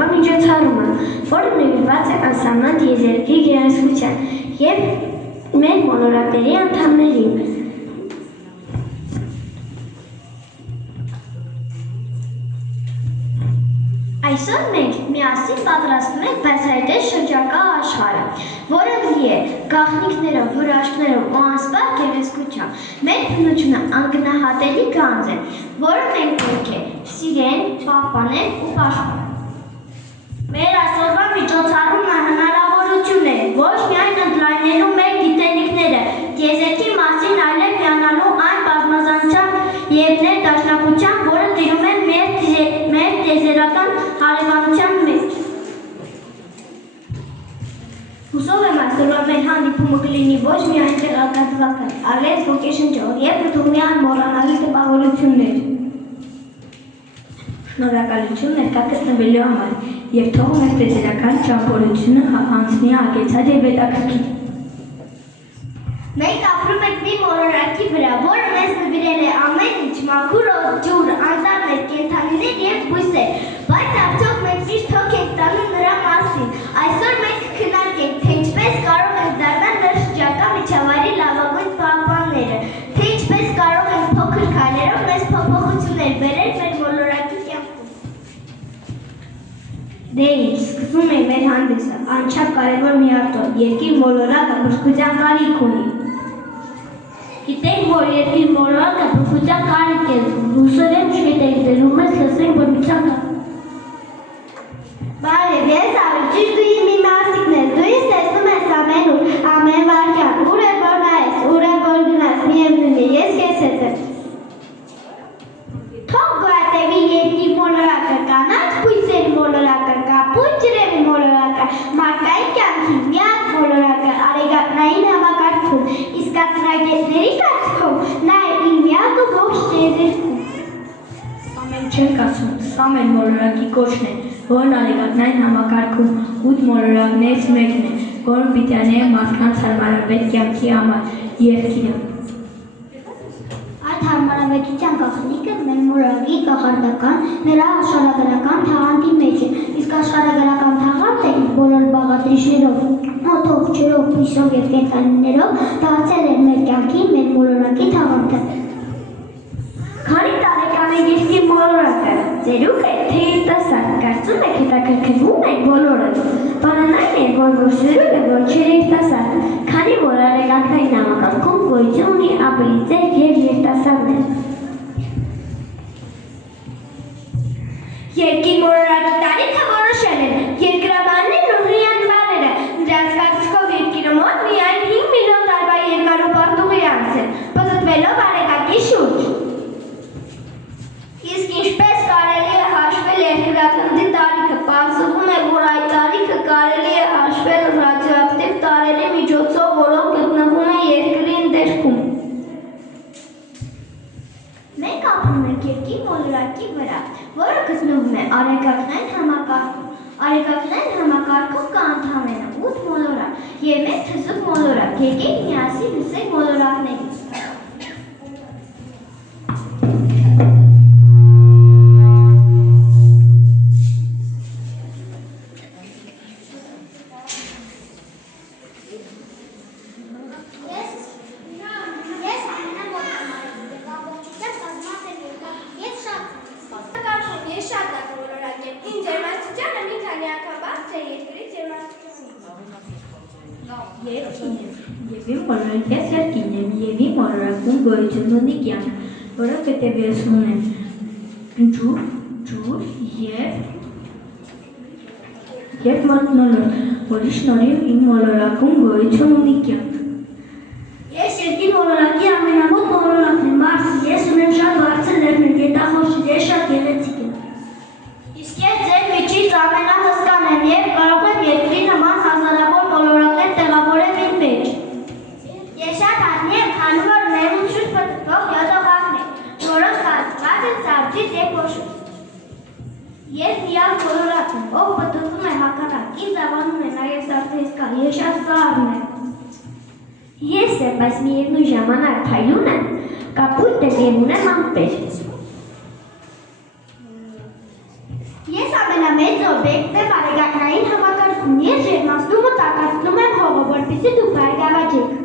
այսօրվա միջոցառումը, որը նվիրված է անսահման տիեզերքի գեղեցկության և մեր մոլորակների անդամներին։ Այսօր մենք միասին պատրաստում ենք բացահայտել շրջակա աշխարհը, որը լի է գաղտնիքներով, հրաշքներով ու անսպառ գեղեցկությամբ։ Մեր բնությունը անգնահատելի գանձ է, որը մենք պետք է սիրենք, պահպանենք ու պաշտպանենք։ Մեր այսօրվա միջոցառումը հնարավորություն է ոչ միայն ընդլայնելու մեր գիտելիքները տիեզերքի մասին, այլև հիանալու այն բազմազանությամբ և ներդաշնակությամբ, որը տիրում է մեր տիեզերական հարևանության մեջ։ Հուսով եմ այսօրվա մեր հանդիպումը կլինի ոչ միայն տեղեկատվական, այլև ոգեշնչող և կթողնի անմոռանալի տպավորություններ։ Շնորհակալություն ներկա գտնվելու համար և թող մեր տիեզերական ճամփորդությունը անցնի ագեցած և հետաքրքիր։ Մենք ապրում ենք մի մոլորակի վրա, որը մեզ նվիրել է ամեն ինչ, մաքուր ջուր, անտառներ, կենդանիներ և բույսեր, բայց արդյոք մենք ճիշտ հոգ ենք տանում նրա մասին։ Այսօր մենք կքննարկենք, թե ինչպես կարող ենք դառնալ մեր շրջակա միջավայրի լավագույն պահպանները, թե ինչպես կարող ենք փոքր քայլերով մեծ փոփոխություններ բերել մեր մոլորակի կյանքում։ Դե ինչ, սկսում ենք մեր հանդեսը, անչափ կարևոր մի արտոն, երկիր մոլորակը բժշկության կարիք ունի։ Գիտենք, որ երկիր մոլորակը բժշկության կարիք է, ռուսերեն չգիտենք, դերում ես լսենք, որ միցան կա։ Բարև, ես ավիճիշ դու իմ իմաստիկն ես, դու ինձ տեսնում ես ամեն ուր, ամեն վարկյան, ուր է որ նայես, ուր է որ գնաս, միևնույն է, ես քեզ հետ եմ։ Թող գոյատևի երկիր մոլորակը, կանաչ բույսերի մոլորակը, կապույտ ջրերի մոլորակը, մարդկային կյանքի միակ մոլորակը, արեգակնային համակարգում, իսկ աստղագետների կարծիքով նա է իր միակը ողջ տիեզերքում։ Սա մենք չենք ասում, սա մեր մոլորակի կոչն է, որն արեգակնային համակարգում 8 մոլորակներից մեկն է, որը պիտի անե մարդկանց հարմարավետ կյանքի համար երկիրը։ Այդ հարմարավետության գաղտնիքը մեր մոլորակի կախարդական, նրա աշխարհագրական թաղանթի մեջ է, իսկ աշխարհագրական թաղանթը իր բոլոր բաղադրիչներով, օդով, ջրով, բույսով և կենդանիներով դարձել է մեր կյանքի, մեր մոլորակի թաղանթը։ Քանի տարեկան է երկիր մոլորակը, ծերուկ է, թե երիտասարդ, կարծում եք հետաքրքրվում եք բոլորը։ Բանն այն է, որ ոչ ծերուկ է, ոչ երիտասարդ, քանի որ արեգակնային համակարգում գոյություն ունի ավելի ծեր և երիտասարդներ։ Երկիր մոլորակի տարիքը որոշել են երկրաբաններն ու հրեանվարները, նրանց կարծիքով երկիրը մոտ միայն 5 միլիոն տարվա երկարու պարտուղի անց է, պտտվելով արեգակի շուրջ։ Իսկ ինչպես կարելի է հաշվել երկրագնդի տարիքը, պարզվում է, որ այդ տարիքը կարելի է հաշվել ռադիոակտիվ տարրերի միջոցով, որոնք գտնվում են երկրի ընդերքում։ Մենք ապրում ենք երկիր մոլորակի վրա, որը գտնվում է արեգակնային համակարգում։ Արեգակնային համակարգում կա ընդամենը 8 մոլորակ և մեկ թզուկ մոլորակ։ Եկեք միասին լսենք մոլորակներից։ Ես երկին եմ և իմ մոլորակում գոյություն ունի կյանք, որը հետևեցնում են ջուր և մթնոլորտ, որի շնորհիվ իմ մոլորակում գոյություն ունի կյանք։ Ես երկիր մոլորակի ամենամոտ մոլորակն եմ, Մարսը, ես ունեմ շատ բարձր լեռներ, գետախորշեր, ես շատ գեղեցիկ եմ։ Իսկ ես ձեր միջից ամենահսկան եմ և կարող եմ երկրի նման հազարավոր մոլորակներ տեղավորել իմ մեջ։ Ես շատ հայտնի եմ, քանի որ մեր շուրջ պտտվող 7 օղակներ, որոնք կազմված են սառցից և փոշուց։ Ես միակ մոլորակն եմ, ով պտտվում է հակառակ, ինձ ավանում է նաև սառցահսկա, ես շատ սառն եմ։ Ես եմ, բայց միևնույն ժամանակ փայլուն եմ, կապույտ եմ և ունեմ ամպեր։ Ես ամեն ամենամեծ օբյեկտը բարեկարգային համակարգումն է, ջերմացնում ու տաքացնում եմ հողը, որպեսզի դուք բարգավաճեք։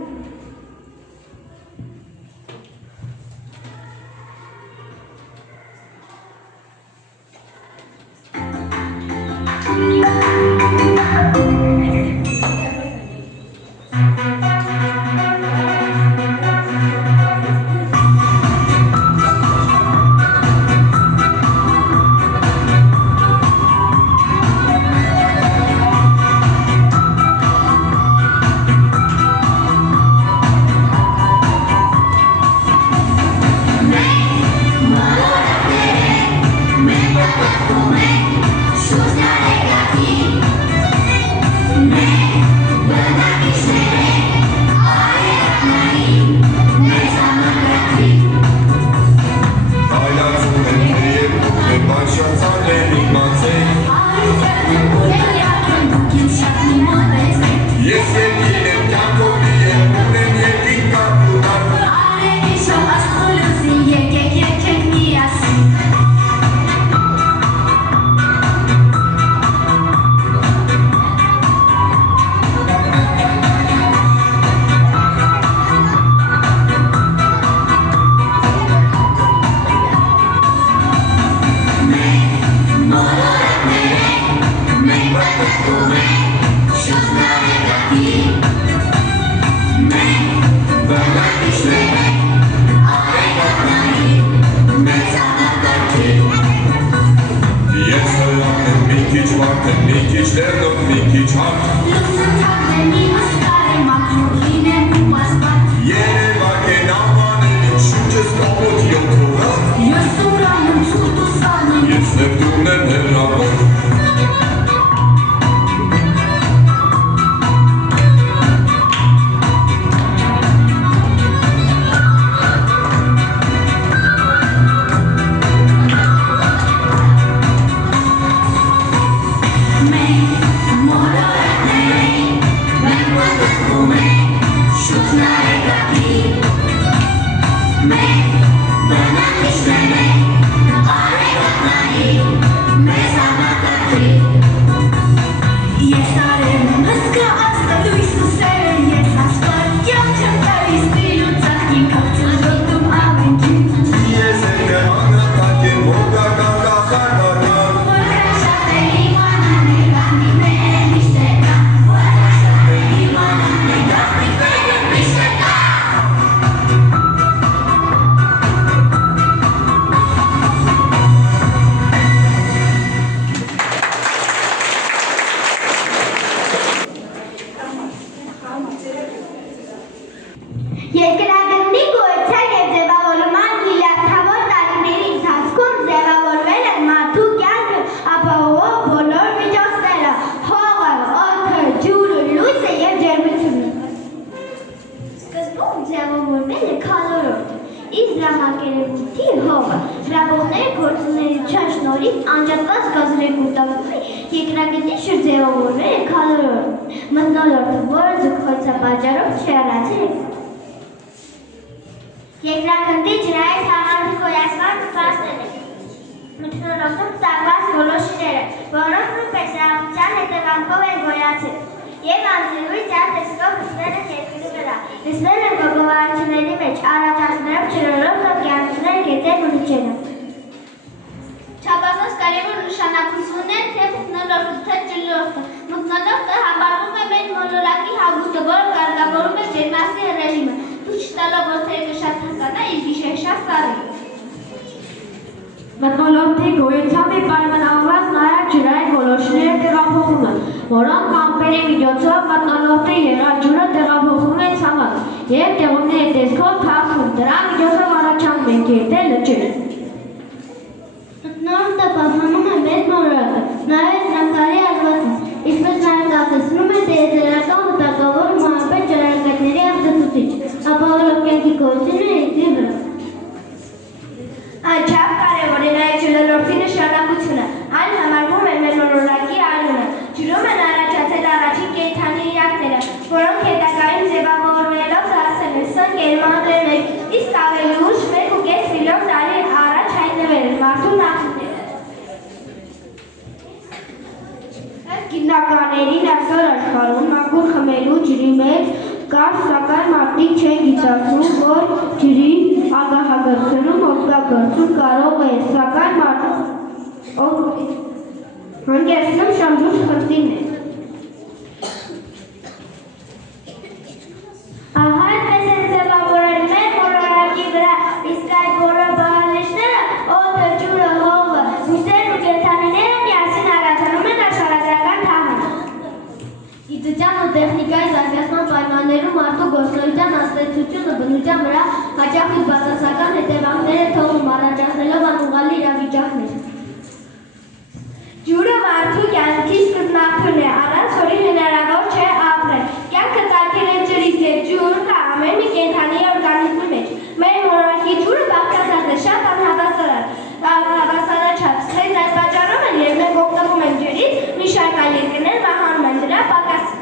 Երկրագնդի գոյության և ձևավորման հիլարդավոր տարիների ընթացքում ձևավորվել են մարդու կյանքը ապահովող բոլոր միջոցները՝ հողը, օդը, ջուրը, լույսը և ջերմությունը։ Սկզբում ձևավորվել է քալորորդը, իսկ ժամանակերևույթի հողը հրաբողների գործունեության շնորհիվ անջատված գազերի կուտակումից երկրագնդի շուրջ ձևավորվել է քալորորդը, մթնոլորտը, որը ձգվության պատճառով չհեռացել է։ Երկրագնդի ջրային սահմանի գոյացման փաստեր են։ Մթնոլորտում ծագված գոլորշիները, որոնք նույնպես սահմանության հետևանքով են գոյացել, և անձրևի ձյան տեսքով հսվել են երկրի վրա, հսվել են գոգովարությունների մեջ, առաջացնելով ջրերով օվկիանոսներ, գետեր ու լճերը։ Չափազանց կարևոր նշանակություն ունեն թե մթնոլորտը, թե ջրոլորտը։ Մթնոլորտը համարվում է մեծ մոլորակի հագուստը, որը կարգավորում է ջերմաստի ռեժիմը, ցույց տալով օդերի շատ հականա և գիշերշա սառի։ Մթնոլորտի գոյությամբ է պայմանավորված նաև ջրային գոլորշիների տեղափոխումը, որոնք ամպերի միջոցով մթնոլորտի եռաջուրը տեղափոխում են ցամաք և տեղումների տեսքով թափվում, դրա միջոցով առաջանում են գետեր, լճեր։ Մթնոլորտը պահպանում է մեծ մոլորակը, նաև զանգարի ազգացում, ինչպես նաև կասեցնում է տիեզերական վտակավոր մահապետ ջրարգատների ազդեցուցիչ, ապահովելով կյանքի գոյությունը երկրի վրա։ Անչափ կարևոր է նաև ջրոլորտի նշանակությունը, այն համարվում է մեր մոլորակի արյունը։ Ջրում են առաջացել առաջին կենդանի էակները, որոնք հետագայում ձևավորվելով դարձել են սնկեր, մանրէներ, իսկ ավելի ուշ 1,5 միլիոն տարի Գիտնականներին այսօր աշխարհում մաքուր խմելու ջրի մեջ կար, սակայն մարդիկ չեն գիտակցում, որ ջրի ագահագործելուն օգտագործում կարող է, սակայն հանգեցնում շամբուր խնդիրներ։ Ահա այդպես են ձևավորել մեր մոլորակի վրա, իսկ այդ բոլոր բաղանիշները, օդը, ջուրը, հողը, բույսերն ու կենդանիները միասին առաջանում են աշխարհագրական թաղանթ։ Գիտության ու տեխնիկայի զարգացման պայմաններում մարդու գործունեության ազդեցությունը բնության վրա հաճախ իր բացասական հետևանքներ է թողում, առաջացնելով անուղղալի իրավիճակներ։ Ջուրը մարդու կյանքի սկզբնաղբյուրն է, առանց որի հնարավոր չէ ապրել։ Կյանքը ծագել է ջրից և ջուրը կա ամեն մի կենդանի օրգանիզմի մեջ։ Մեր մոլորակի ջուրը բաղկացած է շատ անհավասարաչափ։ Հենց այդ պատճառով են, երբ մենք օգտվում ենք ջրից, մի շարք այլ երկրներ մահանում են դրա պակասից։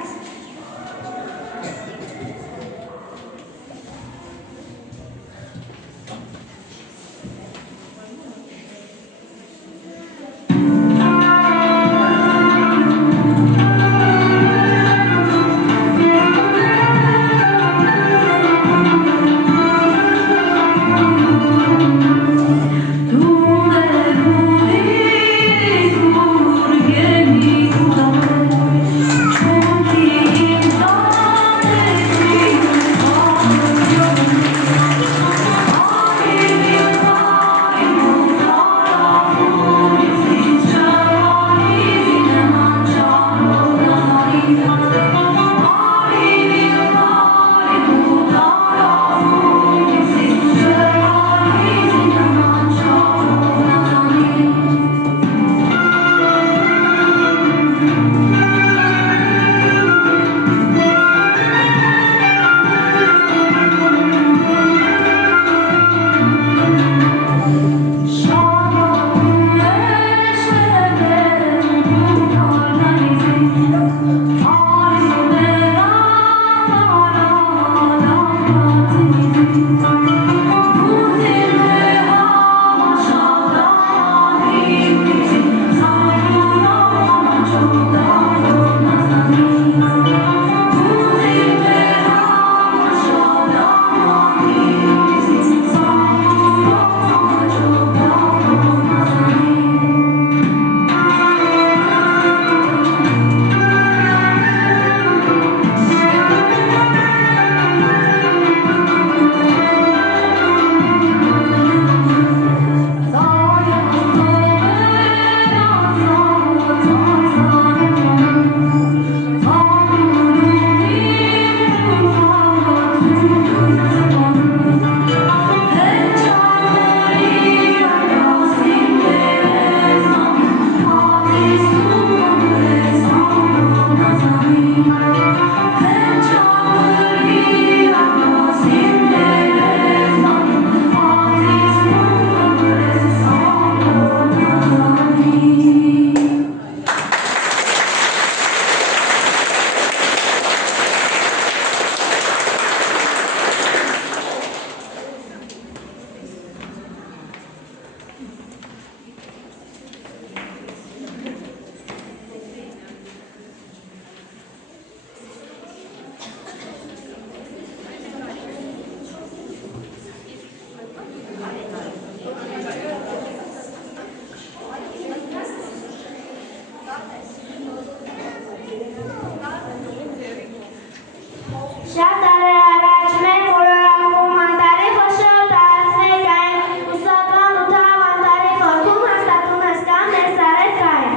Շատ տարի առաջ մեր մոլորակում անտարի խոշոր տարածքներ կային, ուսատվան ու թավ անտարի խորքում հաստատում հսկան ներսարեր կային։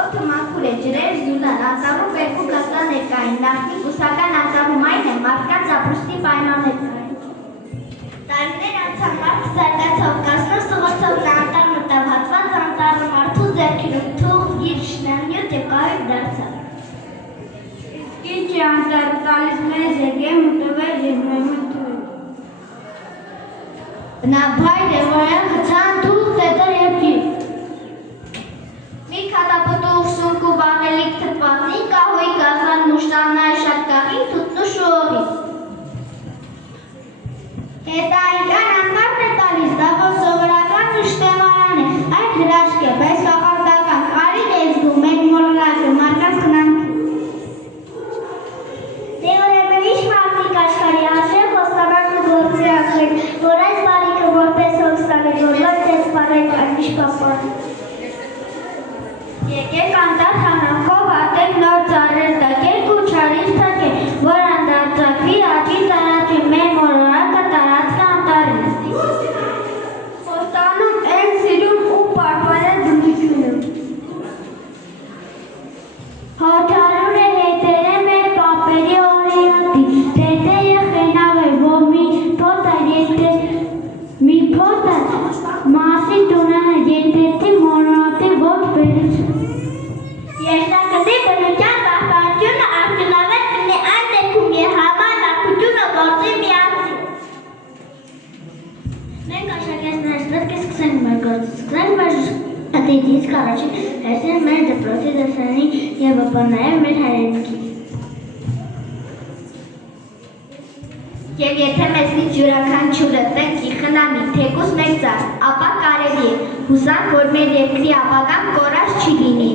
Օդը մաքուր է, ջրեր զուլան, անտառում երկու գազդաներ կային, նախնի բուսական անտառում այն է, մարդկանց ապրուստի պայմաններ կային։ Տարիներ անցան մարդը զարգացավ, կասնով սղոցով նա անտառ մտավ, հատված անտառը մարդու ձեռքերում թուղթ, իր շնամյութ և կարիք դարձավ։ Ինչ է անտառը տալիս մեզ եկեմ ու տվել և մեմն թույլ։ Բնաբայր է, որյան հծան թուղթ հետր և գիր։ Մի կատապոտող սունկ ու բանելիք թպվածին, կահոյի կազան մուշտաննայի շատ կաղին, թուտնու շուողից։ Հետայինքան անտառն է տալիս, դա որ սովորական մշտեմարան է, այդ հրաշք է, բայց Ատեդից կարաչին հերսեր մեր դպրոցի դասարանի և ապա նաև մեր հայրենիքի։ Եվ եթե մեզնից յուրաքանչյուրը տենք իր խնամի թեկուզ մեկ ծառ, ապա կարելի է հուսանք, որ մեր երկրի ապագան կորած չի լինի։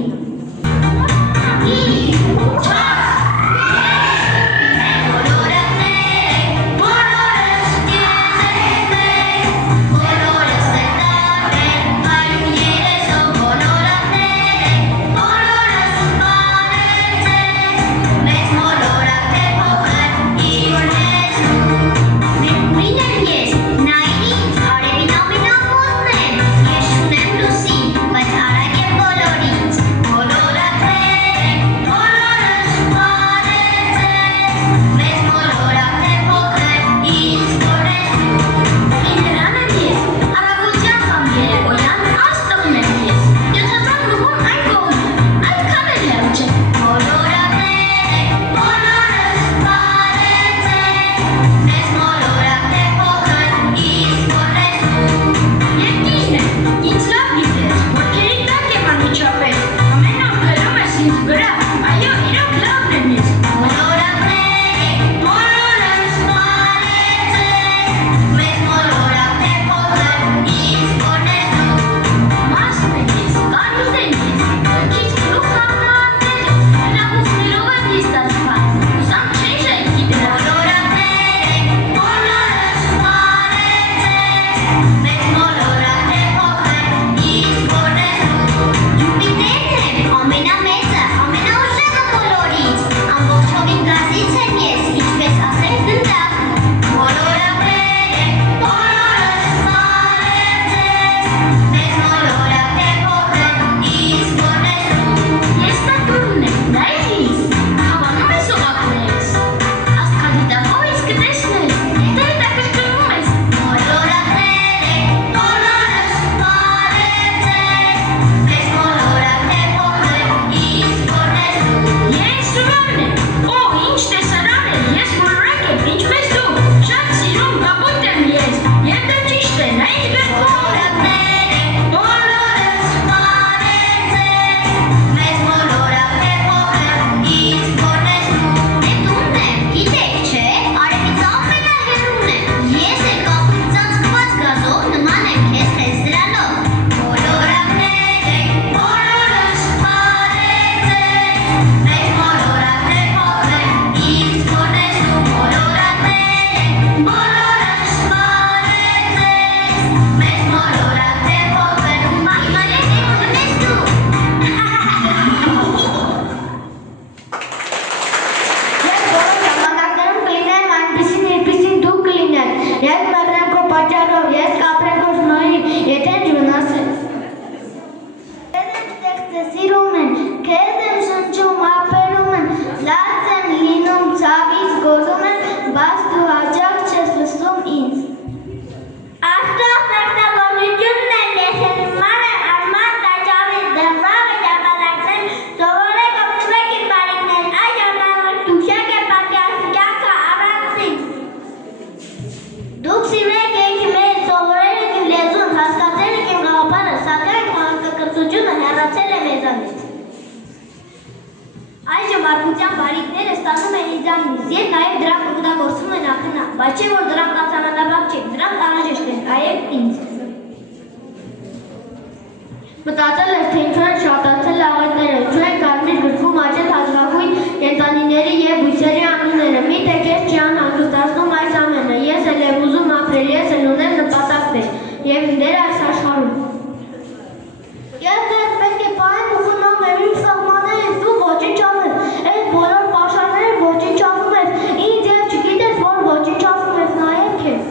Մարդկության բարիքները ստանում են ինձանից, և նաև դրանք օգտագործում են ակնա, բայց չէ որ դրանք կործանանաբակ չեն, դրանք անհրաժեշտ են, նաև ինձ։ Մտածել ես, թե ինչու են շատացել աղետները, ինչու են կարմիր գրքում աճել հազվագույն կենդանիների և բույսերի անունները, միթե քեզ չի անհանգստացնում այս ամենը, ես էլ եմ ուզում ապրել, ես էլ ունեմ նպատակներ և դեր այս աշխարհում։ Ես դեռ պետք է պահեմ ու խնամեմ իմ սահմանները, դու ոչնչացես, այդ բոլոր պաշարները ոչնչացնում ես, ինձ և չգիտես, որ ոչնչացնում ես նաև քեզ։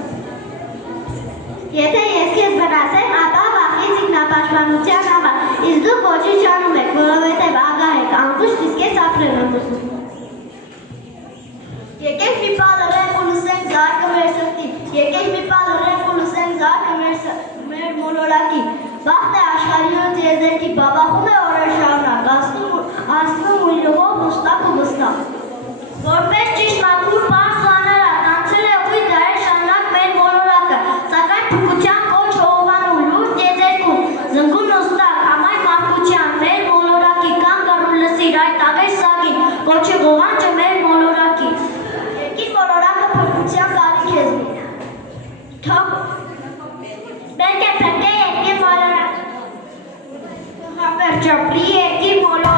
Եթե ես քեզ վնասեմ, ապա վախից ինքնապաշտպանության համար, իսկ դուք ոչինչ անում եք, որովհետև ագահ եք, անկուշտ իսկ ես ապրել եմ ուզում։ Եկեք մի պահ լռենք ու լսենք զարկը մեր սրտի, եկեք մի պահ լռենք ու լսենք զարկը մեր մոլորակի, վաղտ է աշխարհիոց եզերքի, բաբախում է օրեր շարունակ, ասնում ու իրողով հստակ ու վստահ։ Որպես ճիշտ մաքուր պարզ ու անարատ, անցել է ույթ դարեր շարունակ մեր մոլորակը, սակայն փուկության կոչ հողովանում, լուրջ եզերքում, զնգուն ու ստակ, ճապլի եկի մոլորակ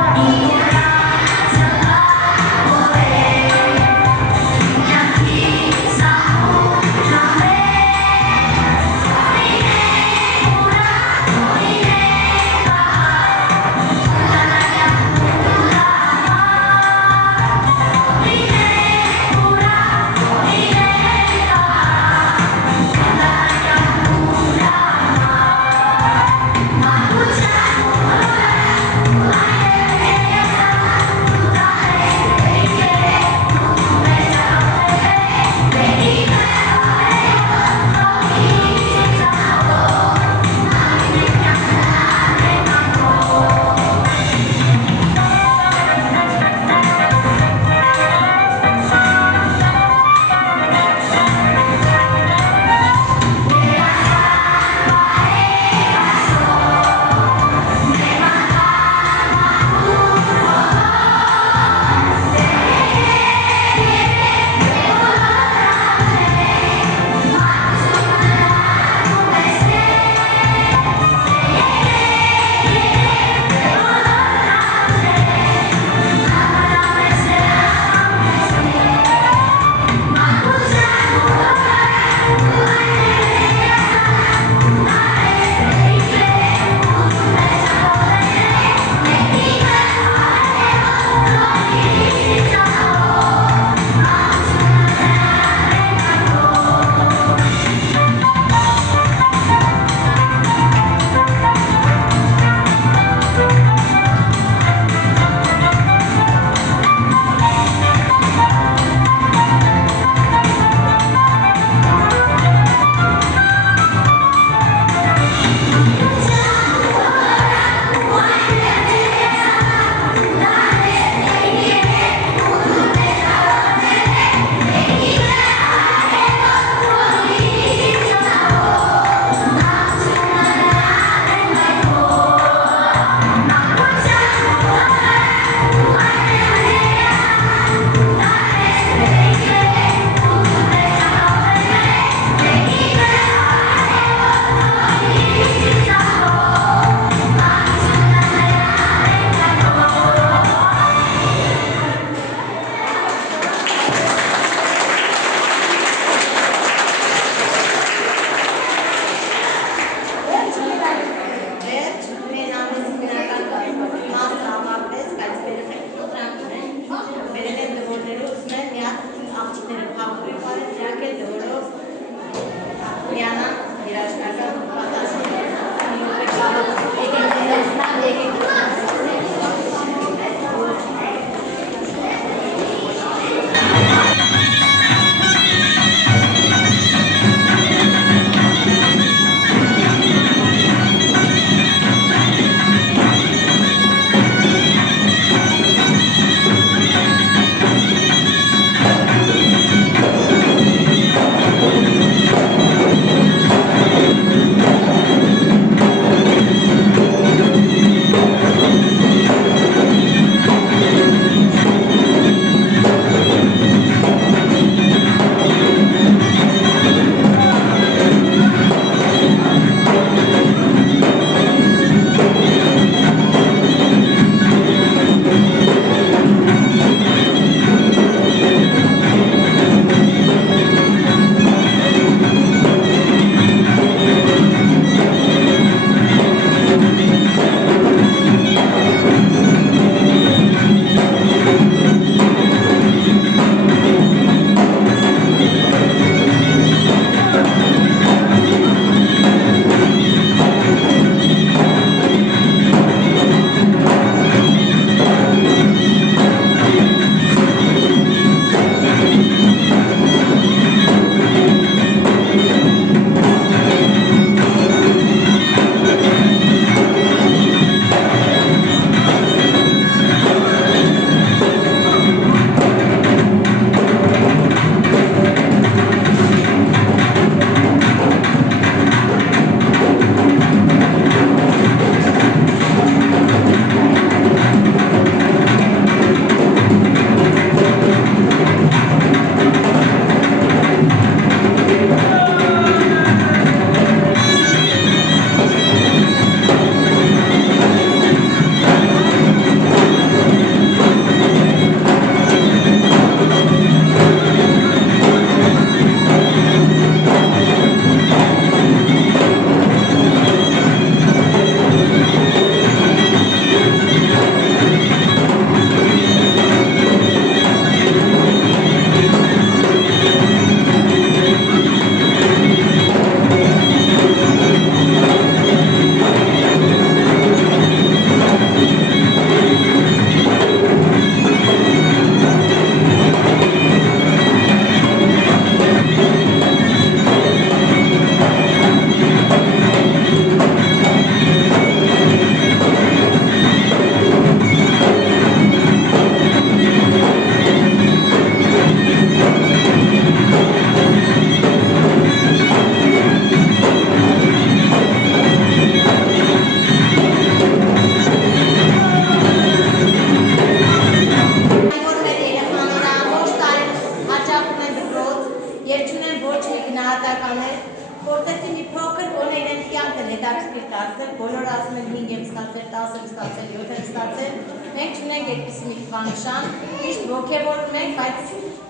5 եմ ստացել, 10 եմ ստացել, 7 եմ ստացել, մենք չունենք այդպիսի մի թվանշան, միշտ ոգևորում ենք, բայց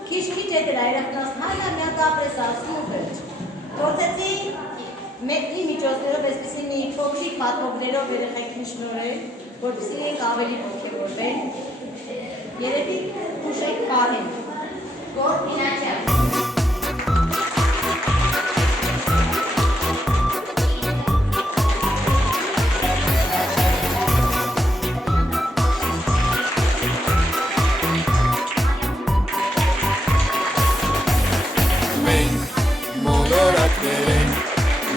քիչ-քիչ է դրա երեխնաս հայլա մի հատ ապրես ասում ու վերջ։ Գործեցի մեկի միջոցներով այսպիսի մի փոքրիկ պատմողներով երեխեքին շնորհել, որպեսզի իրենք ավելի ոգևորվեն, երևի ուշեք պահեն։ Գոր Մինաչյան։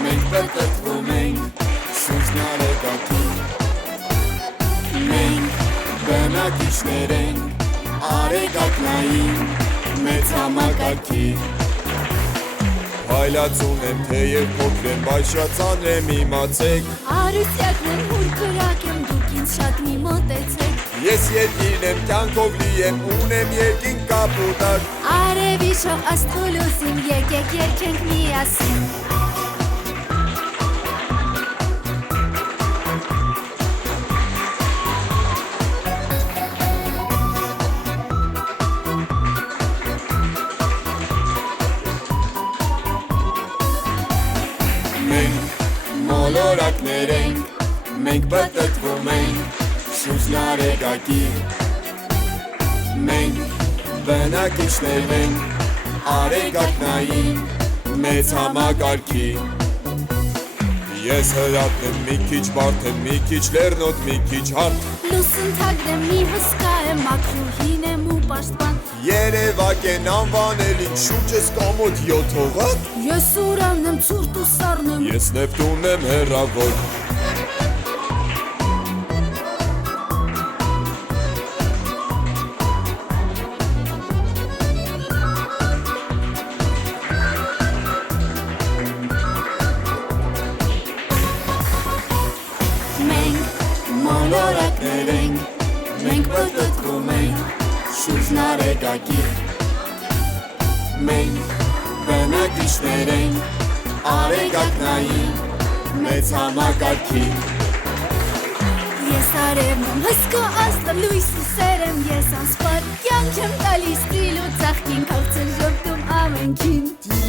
Մենք պրտտվում ենք շուրջն արեգակի Մենք բնակիչներ ենք արեգակնային մեծ համակարգի Հայլացուն եմ թեև փոքր եմ, բայց շատ ծանր եմ իմացեք Արուսյակն եմ, հուր կրակ եմ, դուք ինձ շատ մի մոտեցեք Ես երկիրն եմ, կյանքով լի եմ, ունեմ երկին կապուտակ Արևի շող աստղուլուսին, եկեք երկենք միասին Մենք մոլորակներ ենք, մենք պտտվում ենք շուրջն արեգակի Մենք բնակիչներ ենք արեգակնային մեծ համակարգի Ես հրատն եմ, մի քիչ բարդ եմ, մի քիչ լեռնոտ, մի քիչ հարթ Լուսնթագն եմ, մի հսկա եմ, ակրուհին եմ ու պաշտպան Երևակ են անվանել ինձ շուրջս կամոտ 7 հողատ Ես ուրանն եմ, ցուրտ ու սառն եմ Ես Նեպտուն եմ հեռավոր Մոլորակներ ենք, մենք պտտվում ենք շուրջն արեգակի Մենք բնակիչներ ենք արեգակնային մեծ համակարգի Ես արևն եմ, հսկա աստղ, լույսի սեր եմ, ես անսպար Կյանք եմ տալիս ծիլ ու ծաղկին, քաղցր ժողտում ամենքին